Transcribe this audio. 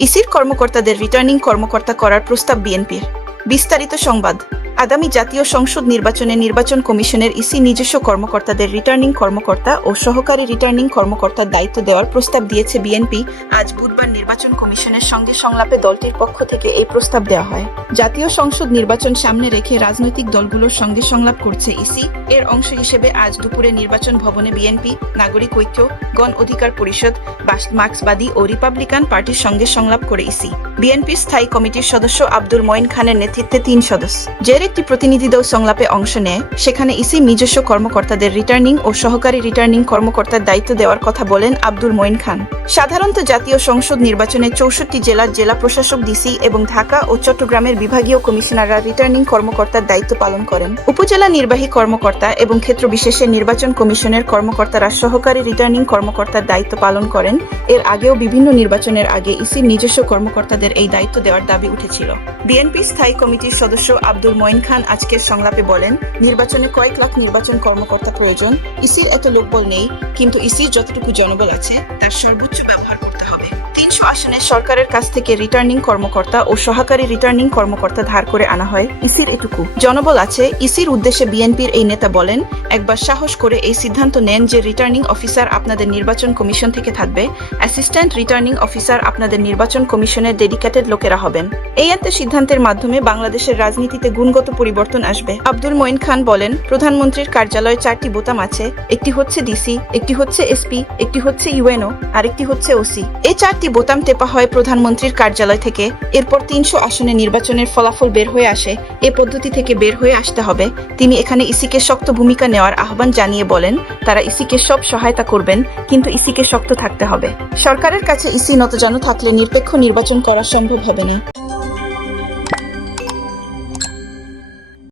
ইসির কর্মকর্তাদের রিটার্নিং কর্মকর্তা করার প্রস্তাব বিএনপির। বিস্তারিত সংবাদ। আগামী জাতীয় সংসদ নির্বাচনে নির্বাচন কমিশনের ইসি নিজস্ব কর্মকর্তাদের রিটার্নিং কর্মকর্তা ও সহকারী রিটার্নিং কর্মকর্তার দায়িত্ব দেওয়ার প্রস্তাব দিয়েছে বিএনপি। আজ বুধবার নির্বাচন কমিশনের সঙ্গে সংলাপে দলটির পক্ষ থেকে এই প্রস্তাব দেওয়া হয়। জাতীয় সংসদ নির্বাচন সামনে রেখে রাজনৈতিক দলগুলোর সঙ্গে সংলাপ করছে ইসি। এর অংশ হিসেবে আজ দুপুরে নির্বাচন ভবনে বিএনপি, নাগরিক ঐক্য, গণ অধিকার পরিষদ, মার্ক্সবাদী ও রিপাবলিকান পার্টির সঙ্গে সংলাপ করে ইসি। বিএনপির স্থায়ী কমিটির সদস্য আব্দুল মঈন খানের নেতৃত্বে 3 সদস্য একটি প্রতিনিধি দল সংলাপে অংশ নেয়। সেখানে ইসি নিজস্ব কর্মকর্তাদের রিটার্নিং ও সহকারী রিটার্নিং কর্মকর্তার দায়িত্ব দেওয়ার কথা বলেন আব্দুল মঈন খান। সাধারণত জাতীয় সংসদ নির্বাচনে 64 জেলার জেলা প্রশাসক ডিসি এবং ঢাকা ও চট্টগ্রামের বিভাগীয় কমিশনাররা রিটার্নিং কর্মকর্তার দায়িত্ব পালন করেন। উপজেলা নির্বাহী কর্মকর্তা এবং ক্ষেত্র বিশেষে নির্বাচন কমিশনের কর্মকর্তারা সহকারী রিটার্নিং কর্মকর্তার দায়িত্ব পালন করেন। এর আগেও বিভিন্ন নির্বাচনের আগে ইসির নিজস্ব কর্মকর্তাদের এই দায়িত্ব দেওয়ার দাবি উঠেছিল। বিএনপি স্থায়ী কমিটির সদস্য আব্দুল মঈন খান আজকের সংলাপে বলেন, নির্বাচনে কয়েক লাখ নির্বাচন কর্মকর্তা প্রয়োজন। ইসির এত লোকবল নেই, কিন্তু ইসির যতটুকু জনবল আছে তার সর্বোচ্চ ব্যবহার করতে হবে। 300 আসনে সরকারের কাছ থেকে রিটার্নিং কর্মকর্তা ও সহকারী রিটার্নিং কর্মকর্তা ধার করে আনা হয়। ইসির এটুকু জনবল আছে। ইসির উদ্দেশ্যে বিএনপির এই নেতা বলেন, একবার সাহস করে এই সিদ্ধান্ত নেন যে রিটার্নিং অফিসার আপনাদের নির্বাচন কমিশন থেকে থাকবে, অ্যাসিস্ট্যান্ট রিটার্নিং অফিসার আপনাদের নির্বাচন কমিশনের ডেডিকেটেড লোকেরা হবেন। এই একটা সিদ্ধান্তের মাধ্যমে বাংলাদেশের রাজনীতিতে গুণগত পরিবর্তন আসবে। আব্দুল মঈন খান বলেন, প্রধানমন্ত্রীর কার্যালয়ে 4টি বোতাম আছে। একটি হচ্ছে ডিসি, একটি হচ্ছে এসপি, একটি হচ্ছে ইউএনও, আরেকটি হচ্ছে ওসি। এই 4টি বোতাম টেপা হয় প্রধানমন্ত্রীর কার্যালয় থেকে। এরপর 300 আসনে নির্বাচনের ফলাফল বের হয়ে আসে। এ পদ্ধতি থেকে বের হয়ে আসতে হবে। তিনি এখানে ইসিকে শক্ত ভূমিকা নেওয়ার আহ্বান জানিয়ে বলেন, তারা ইসিকে সব সহায়তা করবেন, কিন্তু ইসিকে শক্ত থাকতে হবে। সরকারের কাছে ইসি নতজানু থাকলে নিরপেক্ষ নির্বাচন করা সম্ভব হবে না।